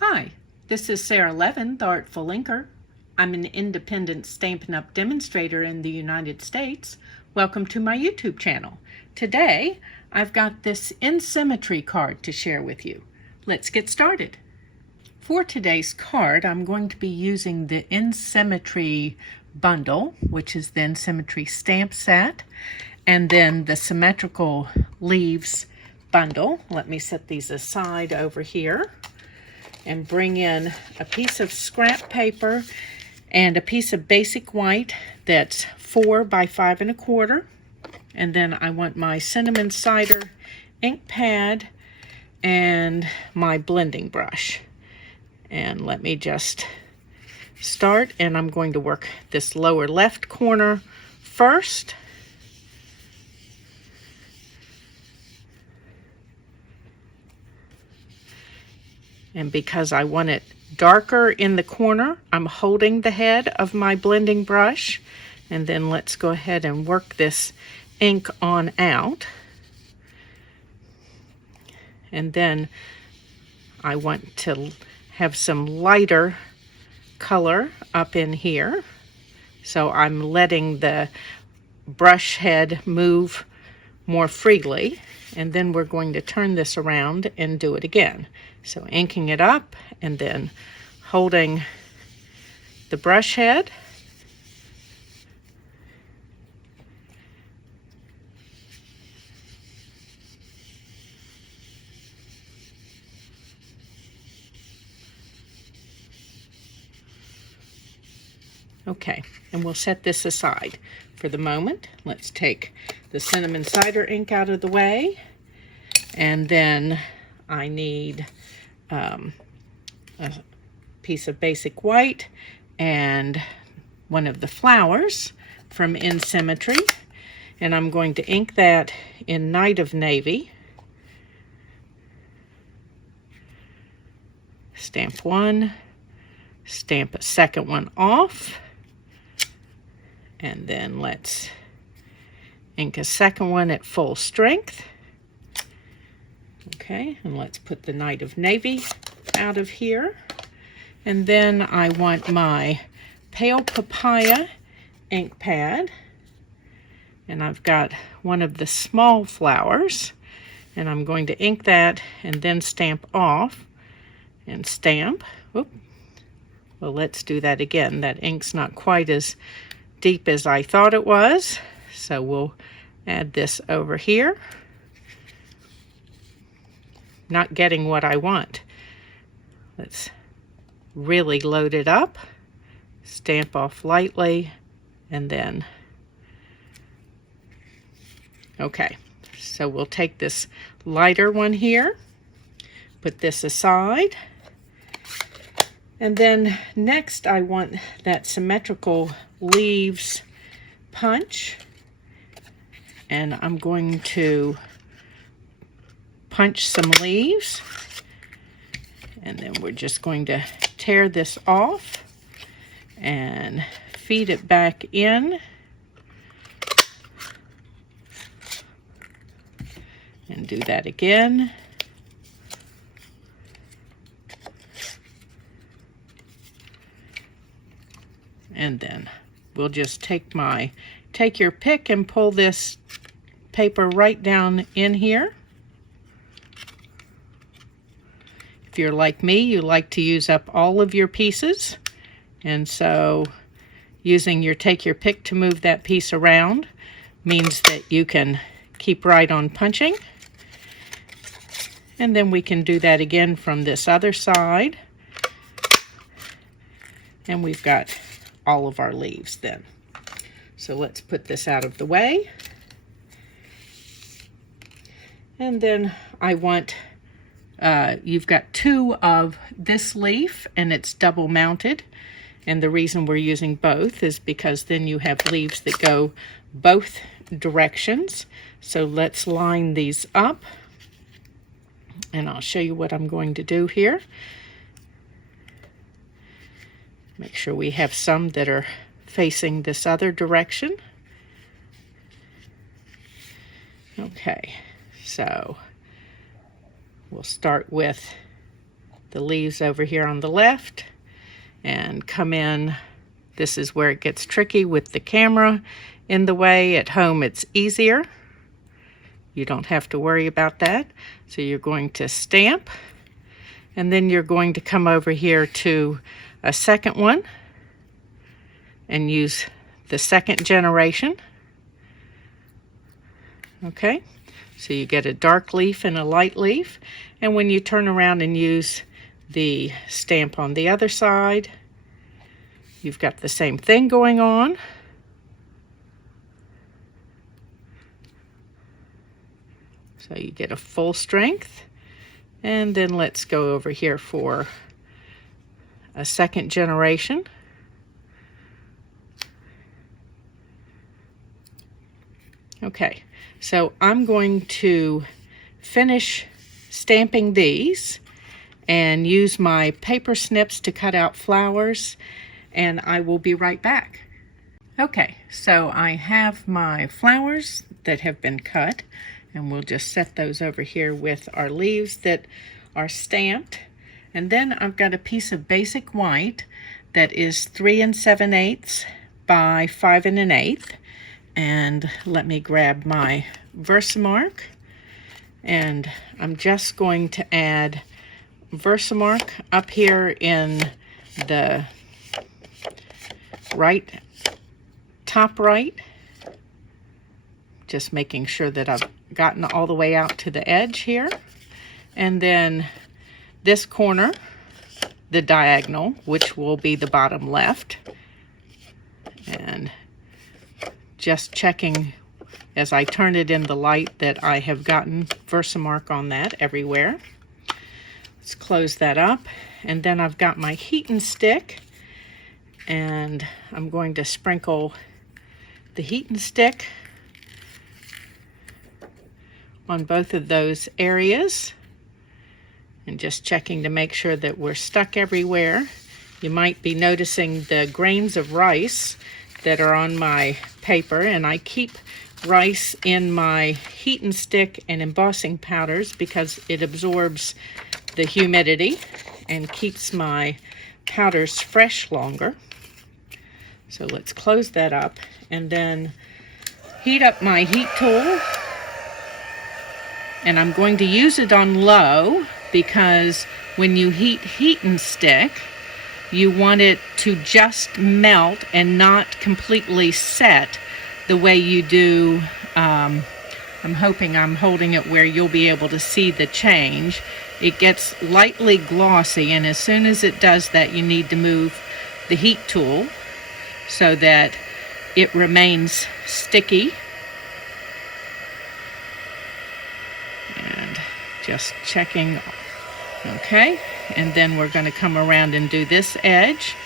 Hi, this is Sara Levin, the Artful Inker. I'm an independent Stampin' Up! Demonstrator in the United States. Welcome to my YouTube channel. Today, I've got this In Symmetry card to share with you. Let's get started. For today's card, I'm going to be using the In Symmetry bundle, which is the In Symmetry stamp set, and then the Symmetrical Leaves bundle. Let me set these aside over here and bring in a piece of scrap paper and a piece of basic white that's 4 by 5 1/4. And then I want my cinnamon cider ink pad and my blending brush. And let me just start, and I'm going to work this lower left corner first. And because I want it darker in the corner, I'm holding the head of my blending brush. And then let's go ahead and work this ink on out. And then I want to have some lighter color up in here. So I'm letting the brush head move more freely. And then we're going to turn this around and do it again. So inking it up and then holding the brush head. Okay, and we'll set this aside for the moment. Let's take the cinnamon cider ink out of the way, and then I need a piece of basic white and one of the flowers from In Symmetry, and I'm going to ink that in Night of Navy. Stamp one, stamp a second one off, and then let's ink a second one at full strength. Okay, and let's put the Night of Navy out of here. And then I want my Pale Papaya ink pad. And I've got one of the small flowers. And I'm going to ink that and then stamp off and stamp. Whoop. Well, let's do that again. That ink's not quite as deep as I thought it was. So we'll add this over here. Not getting what I want. Let's really load it up, stamp off lightly, and then, okay, so we'll take this lighter one here, put this aside, and then next I want that Symmetrical Leaves punch, and I'm going to punch some leaves, and then we're just going to tear this off and feed it back in, and do that again. And then we'll just take your pick and pull this paper right down in here. If you're like me, you like to use up all of your pieces, and so using your take your pick to move that piece around means that you can keep right on punching. And then we can do that again from this other side, and we've got all of our leaves then. So let's put this out of the way, and then I want you've got 2 of this leaf, and it's double mounted, and the reason we're using both is because then you have leaves that go both directions. So let's line these up, and I'll show you what I'm going to do here. Make sure we have some that are facing this other direction. Okay, so we'll start with the leaves over here on the left and come in. This is where it gets tricky with the camera in the way. At home it's easier. You don't have to worry about that. So you're going to stamp, and then you're going to come over here to a second one and use the second generation. Okay, so you get a dark leaf and a light leaf, and when you turn around and use the stamp on the other side, you've got the same thing going on. So you get a full strength. And then let's go over here for a second generation. Okay, so I'm going to finish stamping these and use my paper snips to cut out flowers, and I will be right back. Okay, so I have my flowers that have been cut, and we'll just set those over here with our leaves that are stamped. And then I've got a piece of basic white that is 3 7/8 by 5 1/8. And let me grab my Versamark, and I'm just going to add Versamark up here in the top right, just making sure that I've gotten all the way out to the edge here. And then this corner, the diagonal, which will be the bottom left, and just checking as I turn it in the light that I have gotten Versamark on that everywhere. Let's close that up, and then I've got my heat and stick, and I'm going to sprinkle the heat and stick on both of those areas, and just checking to make sure that we're stuck everywhere. You might be noticing the grains of rice that are on my paper, and I keep rice in my heat and stick and embossing powders because it absorbs the humidity and keeps my powders fresh longer. So let's close that up and then heat up my heat tool, and I'm going to use it on low because when you heat and stick, you want it to just melt and not completely set the way you do. I'm hoping I'm holding it where you'll be able to see the change. It gets lightly glossy, and as soon as it does that, you need to move the heat tool so that it remains sticky. And just checking. Okay, and then we're going to come around and do this edge.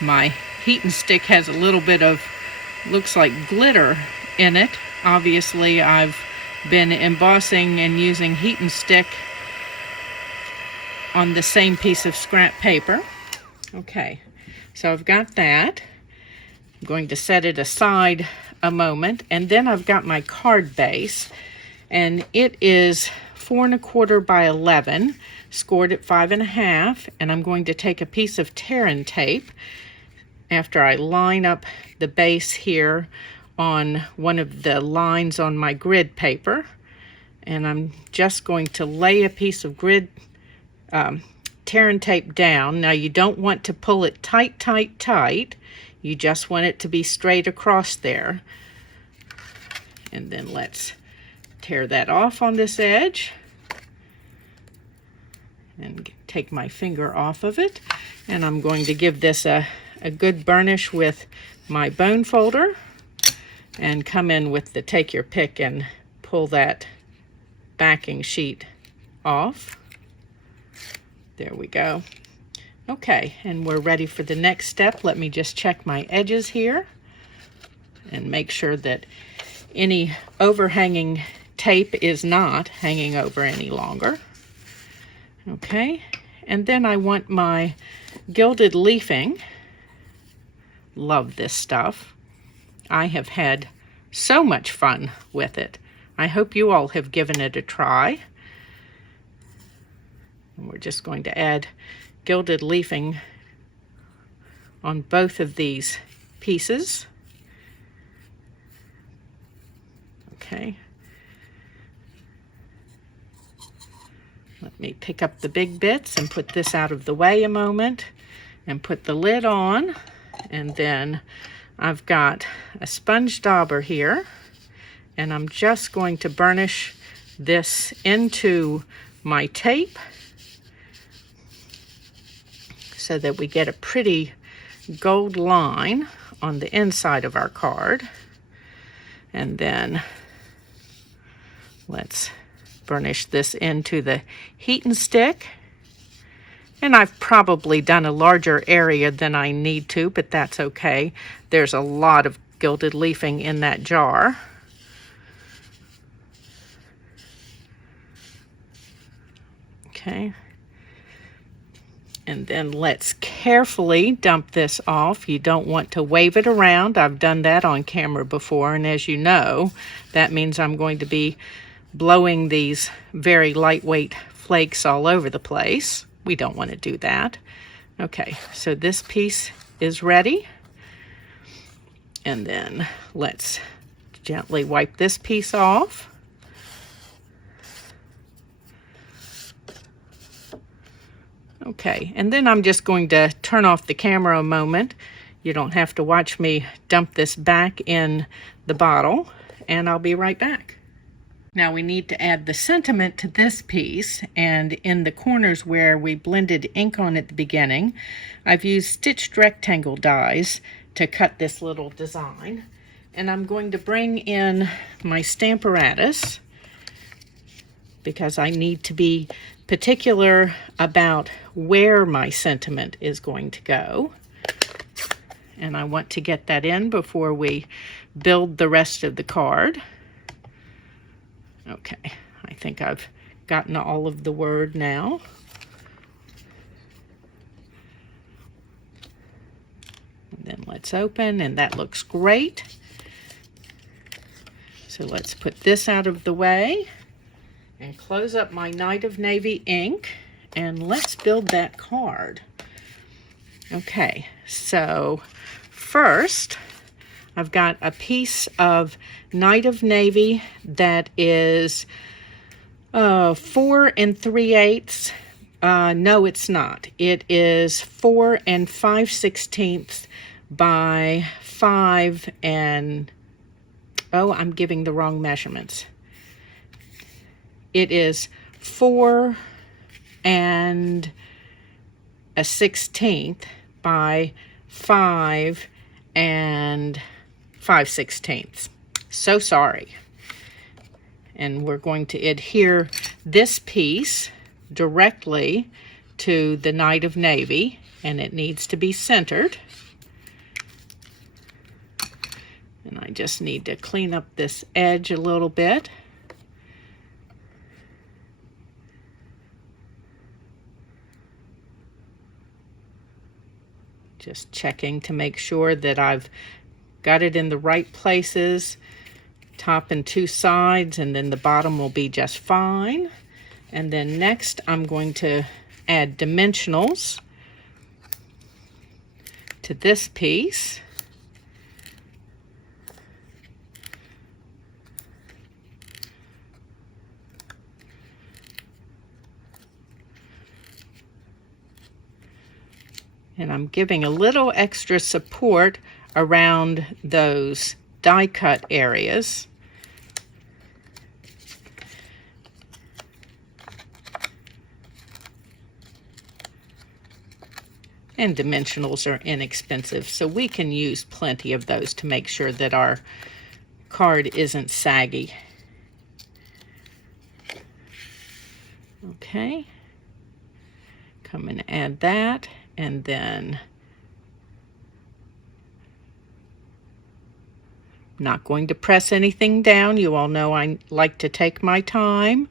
My heat and stick has a little bit of, looks like glitter in it. Obviously, I've been embossing and using heat and stick on the same piece of scrap paper. Okay, so I've got that. I'm going to set it aside a moment, and then I've got my card base, and it is 4 1/4 by 11, scored at 5 1/2, and I'm going to take a piece of tear-in tape after I line up the base here on one of the lines on my grid paper, and I'm just going to lay a piece of grid tear-in tape down. Now you don't want to pull it tight, tight, tight. You just want it to be straight across there. And then let's tear that off on this edge and take my finger off of it. And I'm going to give this a good burnish with my bone folder and come in with the take your pick and pull that backing sheet off. There we go. Okay, and we're ready for the next step. Let me just check my edges here and make sure that any overhanging tape is not hanging over any longer. Okay, and then I want my Gilded Leafing. Love this stuff. I have had so much fun with it. I hope you all have given it a try. And we're just going to add Gilded Leafing on both of these pieces. Okay. Let me pick up the big bits and put this out of the way a moment and put the lid on. And then I've got a sponge dauber here, and I'm just going to burnish this into my tape so that we get a pretty gold line on the inside of our card. And then let's burnish this into the heat and stick. And I've probably done a larger area than I need to, but that's okay. There's a lot of Gilded Leafing in that jar. Okay. And then let's carefully dump this off. You don't want to wave it around. I've done that on camera before, and as you know, that means I'm going to be blowing these very lightweight flakes all over the place. We don't want to do that. Okay, so this piece is ready. And then let's gently wipe this piece off. Okay, and then I'm just going to turn off the camera a moment. You don't have to watch me dump this back in the bottle, and I'll be right back. Now we need to add the sentiment to this piece, and in the corners where we blended ink on at the beginning, I've used stitched rectangle dies to cut this little design. And I'm going to bring in my Stamparatus because I need to be particular about where my sentiment is going to go. And I want to get that in before we build the rest of the card. Okay, I think I've gotten all of the word now. And then let's open, and that looks great. So let's put this out of the way and close up my Night of Navy ink, and let's build that card. Okay, so first I've got a piece of Night of Navy that is 4 3/8. No, it's not. It is 4 5/16 by 5 and, oh, I'm giving the wrong measurements. It is 4 1/16 by 5 5/16. So sorry. And we're going to adhere this piece directly to the Night of Navy, and it needs to be centered. And I just need to clean up this edge a little bit. Just checking to make sure that I've got it in the right places, top and 2 sides, and then the bottom will be just fine. And then next I'm going to add dimensionals to this piece. And I'm giving a little extra support around those die cut areas. And dimensionals are inexpensive, so we can use plenty of those to make sure that our card isn't saggy. Okay, come and add that, and then I'm not going to press anything down. You all know I like to take my time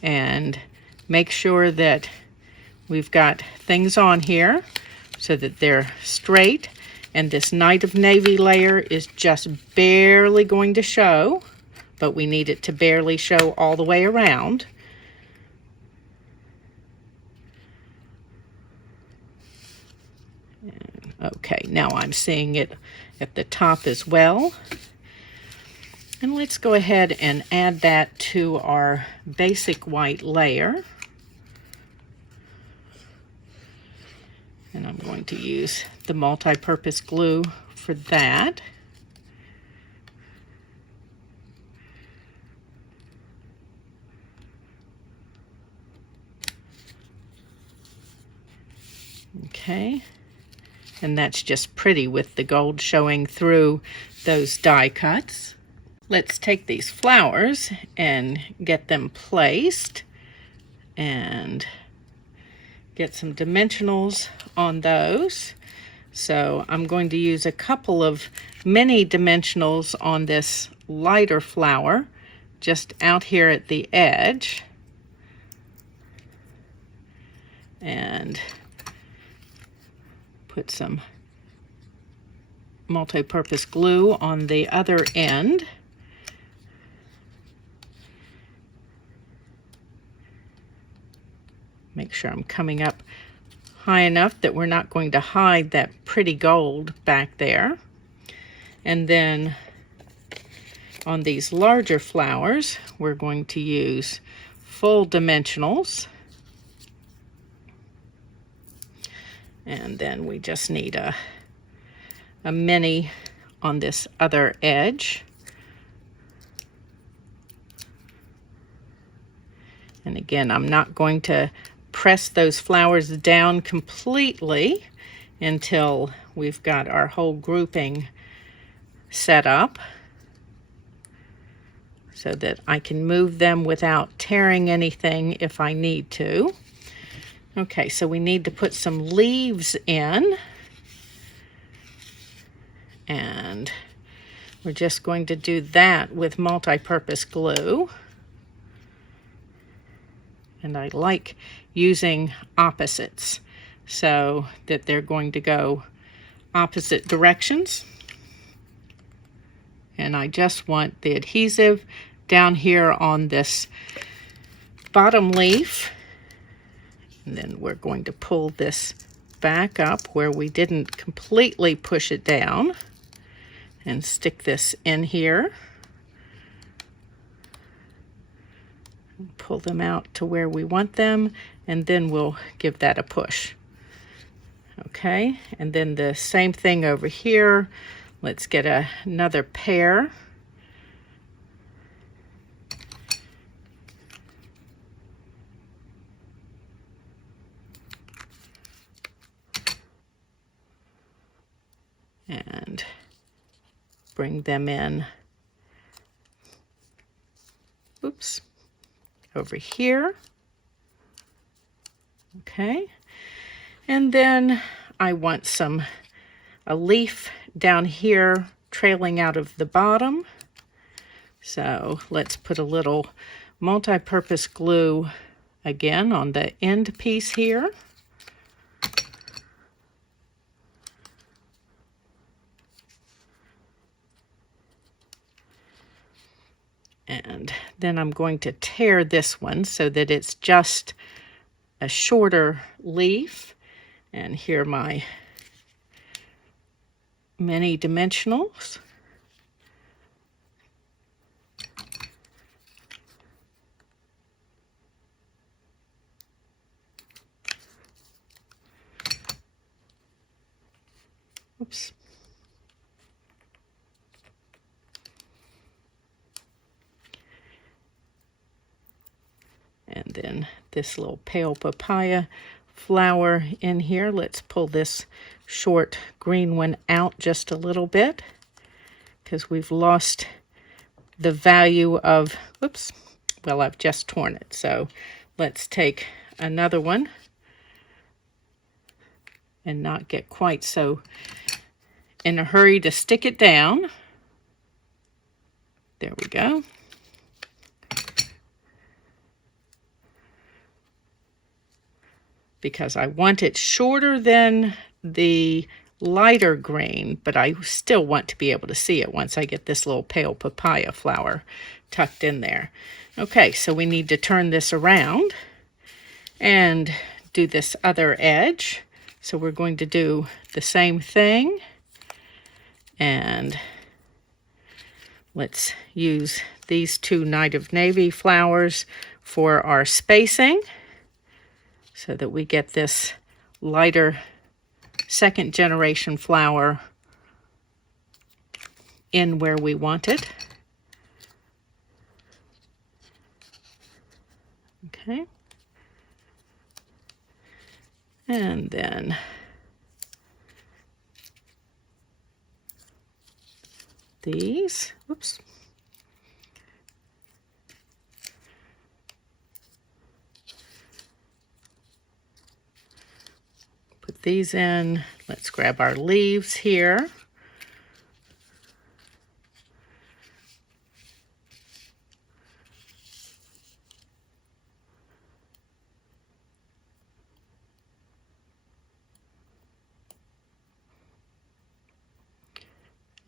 and make sure that we've got things on here so that they're straight And this Night of Navy layer is just barely going to show, but we need it to barely show all the way around. Okay, now I'm seeing it at the top as well. And let's go ahead and add that to our basic white layer. And I'm going to use the multi-purpose glue for that. Okay, and that's just pretty with the gold showing through those die cuts. Let's take these flowers and get them placed and get some dimensionals on those. So I'm going to use a couple of mini dimensionals on this lighter flower just out here at the edge, and put some multi-purpose glue on the other end. Make sure I'm coming up high enough that we're not going to hide that pretty gold back there. And then on these larger flowers, we're going to use full dimensionals. And then we just need a mini on this other edge. And again, I'm not going to press those flowers down completely until we've got our whole grouping set up, so that I can move them without tearing anything if I need to. Okay, so we need to put some leaves in, and we're just going to do that with multi-purpose glue. And I like using opposites so that they're going to go opposite directions. And I just want the adhesive down here on this bottom leaf. And then we're going to pull this back up where we didn't completely push it down and stick this in here. Pull them out to where we want them, and then we'll give that a push. Okay, and then the same thing over here. Let's get another pair. And bring them in. Oops. Over here. Okay, and then I want a leaf down here trailing out of the bottom. So let's put a little multi-purpose glue again on the end piece here. And then I'm going to tear this one so that it's just a shorter leaf. And here are my mini dimensionals. Oops. And then this little pale papaya flower in here. Let's pull this short green one out just a little bit, because we've lost the value of, oops, well, I've just torn it. So let's take another one and not get quite so in a hurry to stick it down. There we go. Because I want it shorter than the lighter green, but I still want to be able to see it once I get this little pale papaya flower tucked in there. Okay, so we need to turn this around and do this other edge. So we're going to do the same thing, and let's use these two Night of Navy flowers for our spacing so that we get this lighter second generation flower in where we want it. Okay. And then these, oops. Put these in. Let's grab our leaves here.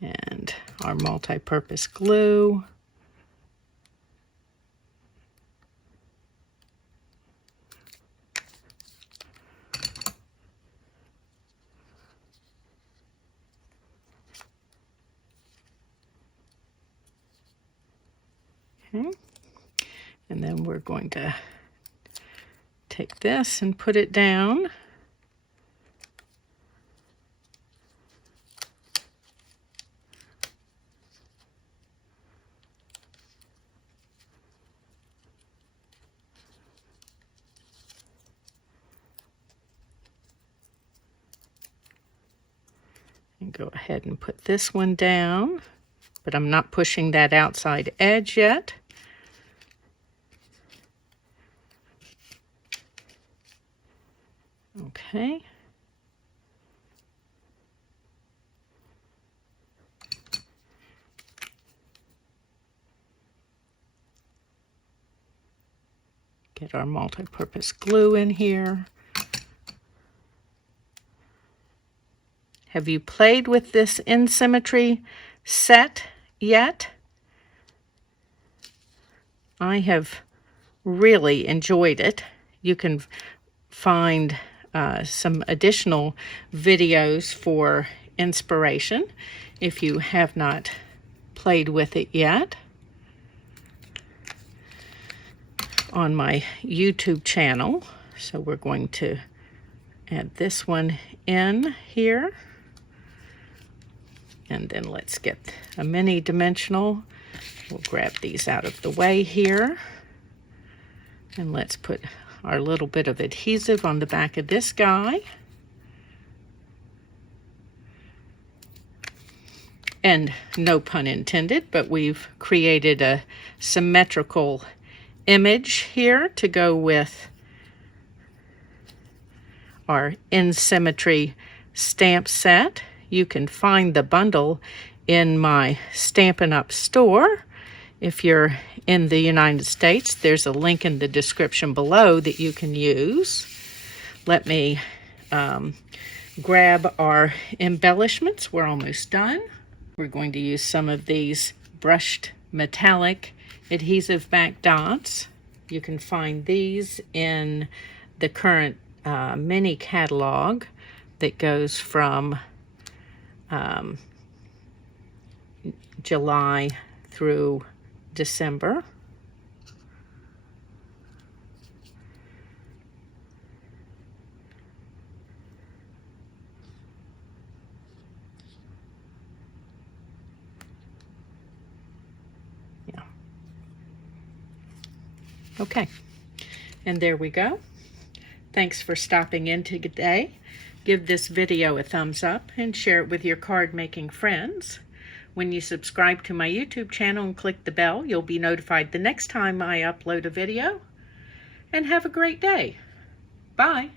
And our multi-purpose glue. Okay. And then we're going to take this and put it down. And go ahead and put this one down, but I'm not pushing that outside edge yet. Okay. Get our multi-purpose glue in here. Have you played with this In Symmetry set yet? I have really enjoyed it. You can find some additional videos for inspiration if you have not played with it yet on my YouTube channel. So we're going to add this one in here. And then let's get a mini dimensional. We'll grab these out of the way here. And let's put our little bit of adhesive on the back of this guy. And no pun intended, but we've created a symmetrical image here to go with our In Symmetry stamp set. You can find the bundle in my Stampin' Up store. If you're in the United States, there's a link in the description below that you can use. Let me grab our embellishments. We're almost done. We're going to use some of these brushed metallic adhesive back dots. You can find these in the current mini catalog that goes from July through December. Yeah. Okay. And there we go. Thanks for stopping in today. Give this video a thumbs up and share it with your card making friends. When you subscribe to my YouTube channel and click the bell, you'll be notified the next time I upload a video. And have a great day. Bye.